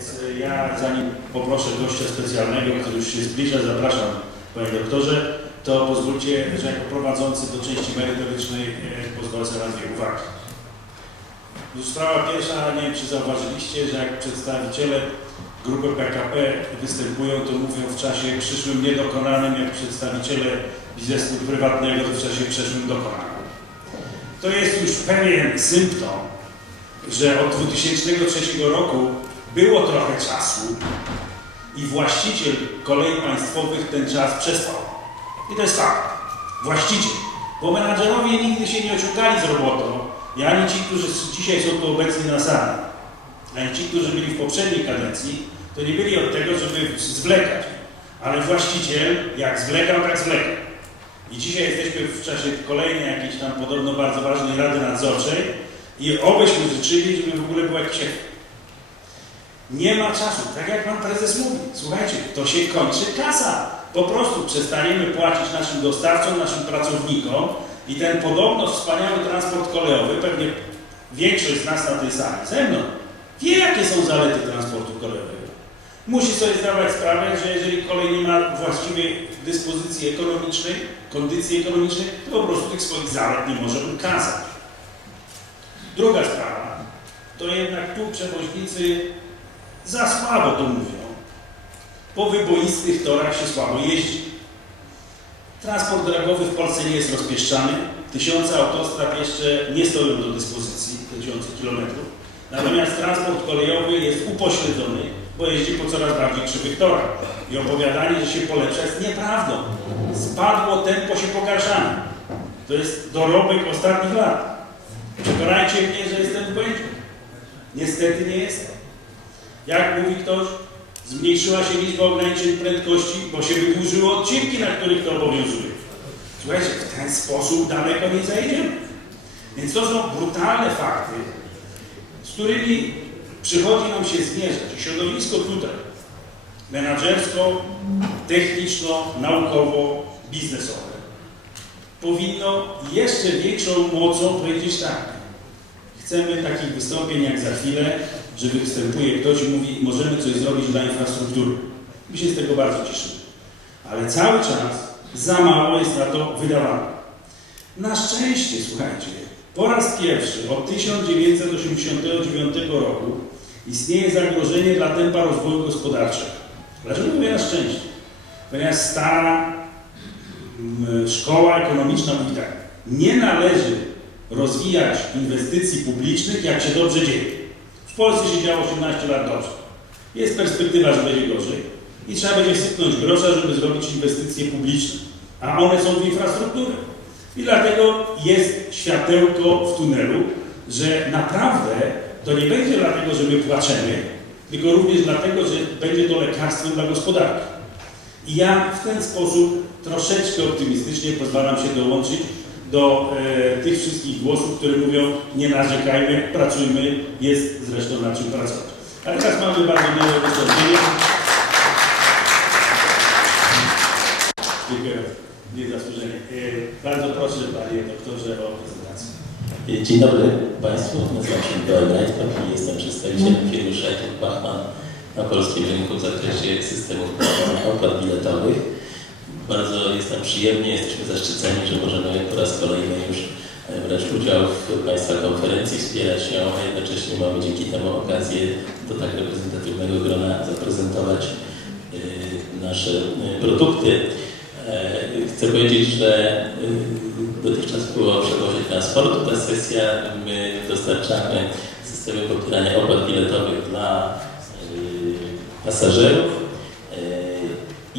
Więc e, ja zanim poproszę gościa specjalnego, który już się zbliża, zapraszam Panie Doktorze, to pozwólcie, że jako prowadzący do części merytorycznej e, pozwolę sobie na dwie uwagi. Już Sprawa pierwsza, nie wiem czy zauważyliście, że jak przedstawiciele grupy PKP występują, to mówią w czasie przyszłym niedokonanym, jak przedstawiciele biznesu prywatnego to w czasie przeszłym dokonanym. To jest już pewien symptom, że od 2003 roku było trochę czasu i właściciel kolei państwowych ten czas przespał. I to jest fakt. Właściciel. Bo menadżerowie nigdy się nie osiągali z robotą, ani ci, którzy dzisiaj są tu obecni na sali, ani ci, którzy byli w poprzedniej kadencji, to nie byli od tego, żeby zwlekać. Ale właściciel, jak zwlekał, tak zwlekał. I dzisiaj jesteśmy w czasie kolejnej jakiejś tam podobno bardzo ważnej Rady Nadzorczej i obyśmy życzyli, żeby w ogóle był jakiś. Nie ma czasu, tak jak Pan Prezes mówi. Słuchajcie, to się kończy kasa. Po prostu przestaniemy płacić naszym dostawcom, naszym pracownikom i ten podobno wspaniały transport kolejowy, pewnie większość z nas na tej sali, ze mną, wie jakie są zalety transportu kolejowego. Musi sobie zdawać sprawę, że jeżeli kolej nie ma właściwej dyspozycji ekonomicznej, kondycji ekonomicznej, to po prostu tych swoich zalet nie może ukazać. Druga sprawa, to jednak tu przewoźnicy za słabo to mówią. Po wyboistych torach się słabo jeździ. Transport drogowy w Polsce nie jest rozpieszczany. Tysiące autostrad jeszcze nie stoją do dyspozycji, tysiące kilometrów. Natomiast transport kolejowy jest upośledzony, bo jeździ po coraz bardziej krzywych torach. I opowiadanie, że się polepsza jest nieprawdą. Spadło tempo się pogarszamy. To jest dorobek ostatnich lat. Przekonajcie mnie, że jestem w błędzie. Niestety nie jestem. Jak mówi ktoś, zmniejszyła się liczba ograniczeń prędkości, bo się wydłużyły odcinki, na których to obowiązuje. Słuchajcie, w ten sposób daleko nie zajedziemy. Więc to są brutalne fakty, z którymi przychodzi nam się zmierzać. Środowisko tutaj, menadżersko, techniczno, naukowo, biznesowe, powinno jeszcze większą mocą powiedzieć tak. Chcemy takich wystąpień jak za chwilę, że występuje ktoś i mówi, możemy coś zrobić dla infrastruktury. My się z tego bardzo cieszymy. Ale cały czas za mało jest na to wydawane. Na szczęście, słuchajcie, po raz pierwszy od 1989 roku istnieje zagrożenie dla tempa rozwoju gospodarczego. Dlaczego mówię na szczęście? Ponieważ stara mm, szkoła ekonomiczna mówi tak, nie należy rozwijać inwestycji publicznych, jak się dobrze dzieje. W Polsce się działo 18 lat dobrze. Jest perspektywa, że będzie gorzej i trzeba będzie sypnąć grosza, żeby zrobić inwestycje publiczne, a one są w infrastrukturę. I dlatego jest światełko w tunelu, że naprawdę to nie będzie dlatego, że my płaczemy, tylko również dlatego, że będzie to lekarstwem dla gospodarki. I ja w ten sposób troszeczkę optymistycznie pozwalam się dołączyć do e, tych wszystkich głosów, które mówią nie narzekajmy, pracujmy, jest zresztą nad czym pracować. Ale teraz mamy bardzo miłe wystąpienie. Dziękuję. Niezasłużenie. E, bardzo proszę Panie Doktorze o prezentację. Dzień dobry Państwu, nazywam się Mikołaj Brajtkowski i jestem przedstawicielem firmy Scheidrich Bachmann na polskim rynku w zakresie systemów opłat biletowych. Bardzo jest nam przyjemnie, jesteśmy zaszczyceni, że możemy po raz kolejny już e, brać udział w Państwa konferencji, wspierać ją, a jednocześnie mamy dzięki temu okazję do tak reprezentatywnego grona zaprezentować e, nasze e, produkty. Chcę powiedzieć, że dotychczas było o przewozie transportu. Ta sesja, my dostarczamy systemy pobierania opłat biletowych dla pasażerów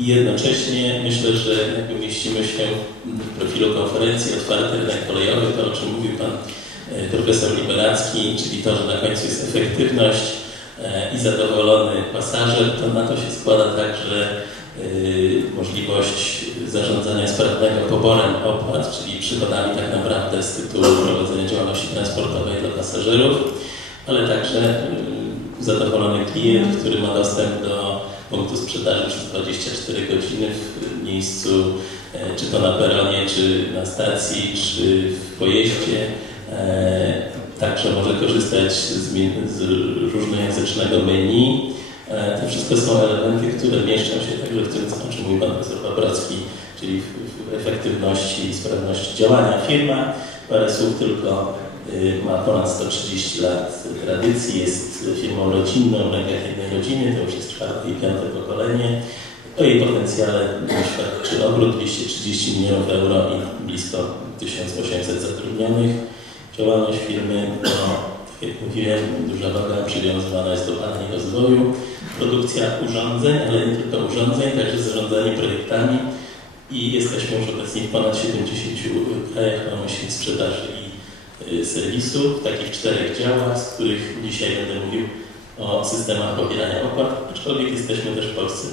i jednocześnie myślę, że jakby mieścimy się w profilu konferencji Otwarty Rynek Kolejowy, to o czym mówił Pan e, Profesor Liberacki, czyli to, że na końcu jest efektywność e, i zadowolony pasażer, to na to się składa tak, że y, możliwość zarządzania sprawnego poborem opłat, czyli przychodami tak naprawdę z tytułu prowadzenia działalności transportowej dla pasażerów, ale także zadowolony klient, który ma dostęp do punktu sprzedaży przez 24 godziny w miejscu, e, czy to na peronie, czy na stacji, czy w pojeździe. E, Także może korzystać z, z różnojęzycznego menu E, To wszystko są elementy, które mieszczą się także w tym, o czym mówił Pan Profesor Paprocki, czyli w, w efektywności i sprawności działania. Firma, parę słów tylko, ma ponad 130 lat tradycji, jest firmą rodzinną, rękach jednej rodziny, to już jest czwarte i piąte pokolenie. O jej potencjale świadczy obrót 230 milionów euro i blisko 1800 zatrudnionych. Działalność firmy, no, tak jak mówiłem, duża waga przywiązywana jest do badań rozwoju. Produkcja urządzeń, ale nie tylko urządzeń, także zarządzanie projektami i jesteśmy już obecnie w ponad 70 krajach, mamy sieć sprzedaży y, serwisu w takich czterech działach, z których dzisiaj będę mówił o systemach pobierania opłat, aczkolwiek jesteśmy też w Polsce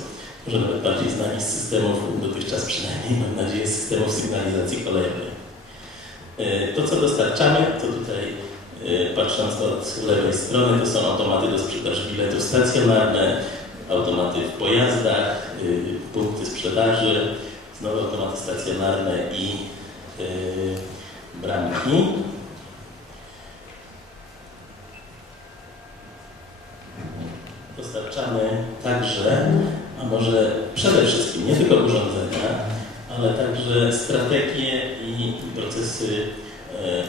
może nawet bardziej znani z systemów, dotychczas przynajmniej, mam nadzieję, z systemów sygnalizacji kolejowej. Y, To, co dostarczamy, to tutaj y, patrząc od lewej strony, to są automaty do sprzedaży biletów stacjonarne, automaty w pojazdach, punkty sprzedaży, znowu automaty stacjonarne i bramki. Dostarczamy także, a może przede wszystkim nie tylko urządzenia, ale także strategie i procesy e,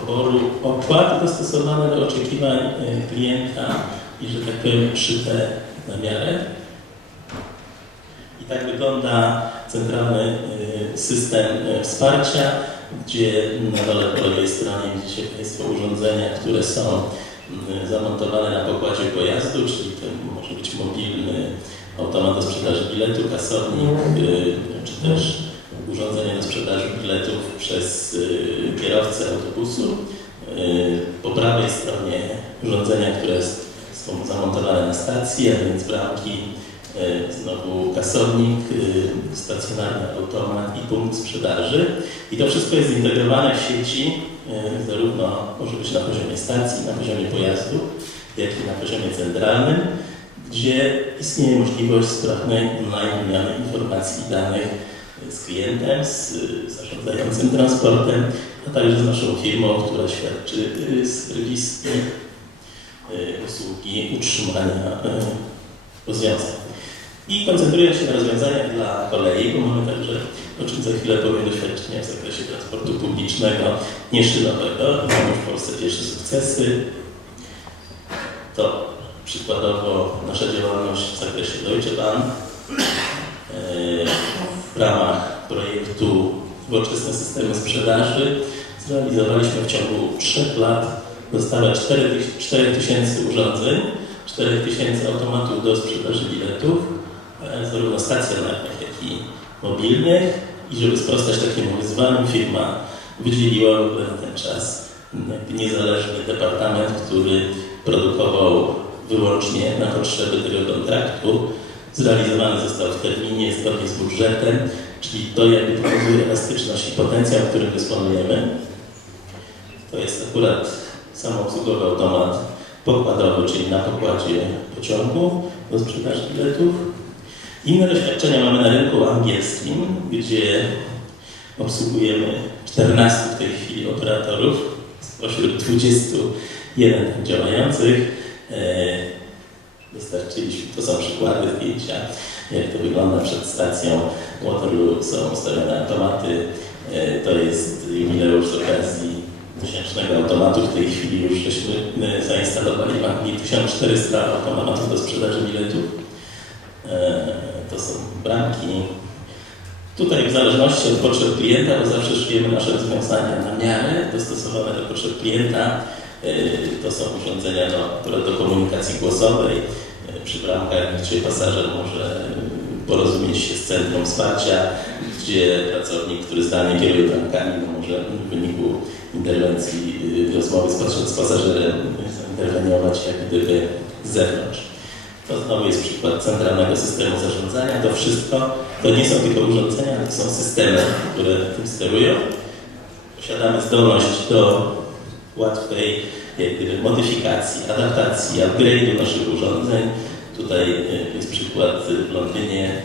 poboru opłat dostosowane do oczekiwań e, klienta i, że tak powiem, szyte na miarę. I tak wygląda centralny e, system wsparcia, gdzie na dole po lewej stronie widzicie Państwo urządzenia, które są zamontowane na pokładzie pojazdu, czyli to może być mobilny automat do sprzedaży biletu, kasownik, y, czy też urządzenie do sprzedaży biletów przez y, kierowcę autobusu. Y, Po prawej stronie urządzenia, które są zamontowane na stacji, a więc bramki, znowu kasownik, stacjonarny automat i punkt sprzedaży. I to wszystko jest zintegrowane w sieci, zarówno może być na poziomie stacji, na poziomie pojazdu, jak i na poziomie centralnym gdzie istnieje możliwość sprawnej online wymiany informacji i danych z klientem, z y, zarządzającym transportem, a także z naszą firmą, która świadczy serwisy, y, usługi utrzymania rozwiązań. I koncentrując się na rozwiązaniach dla kolei, bo mamy także, o czym za chwilę powiem, doświadczenia w zakresie transportu publicznego, nieszynowego. Mamy w Polsce pierwsze sukcesy. To Przykładowo nasza działalność w zakresie Deutsche Bahn e, w ramach projektu Nowoczesne systemy sprzedaży zrealizowaliśmy w ciągu 3 lat dostawę 4000 urządzeń, 4000 automatów do sprzedaży biletów, e, zarówno stacjonarnych, jak i mobilnych. I żeby sprostać takiemu wyzwaniu, firma wydzieliła w ogóle na ten czas niezależny departament, który produkował wyłącznie na potrzeby tego kontraktu. Zrealizowany został w terminie zgodnie z budżetem, czyli to jakby pokazuje elastyczność i potencjał, którym dysponujemy. To jest akurat samoobsługowy automat pokładowy, czyli na pokładzie pociągu do sprzedaży biletów. Inne doświadczenia mamy na rynku angielskim, gdzie obsługujemy 14 w tej chwili operatorów spośród 21 działających. E, Dostarczyliśmy, to są przykłady zdjęcia, jak to wygląda przed stacją Waterloo. Są ustawione automaty. E, To jest jubileusz z okazji tysięcznego automatu. W tej chwili już żeśmy e, zainstalowali w Anglii 1400 automatów do sprzedaży biletów. E, To są bramki. Tutaj w zależności od potrzeb klienta, bo zawsze szyjemy nasze rozwiązania na miarę, dostosowane do potrzeb klienta. Y, To są urządzenia do, które do komunikacji głosowej. Y, Przy bramkach, gdzie pasażer może y, porozumieć się z centrum wsparcia, gdzie pracownik, który zdalnie kieruje bramkami, no może w wyniku interwencji rozmowy z, pas- z pasażerem zainterweniować jak gdyby z zewnątrz. To znowu jest przykład centralnego systemu zarządzania. To wszystko to nie są tylko urządzenia, ale to są systemy, które tym sterują. Posiadamy zdolność do łatwej modyfikacji, adaptacji, upgrade'u naszych urządzeń. Tutaj y, jest przykład w Londynie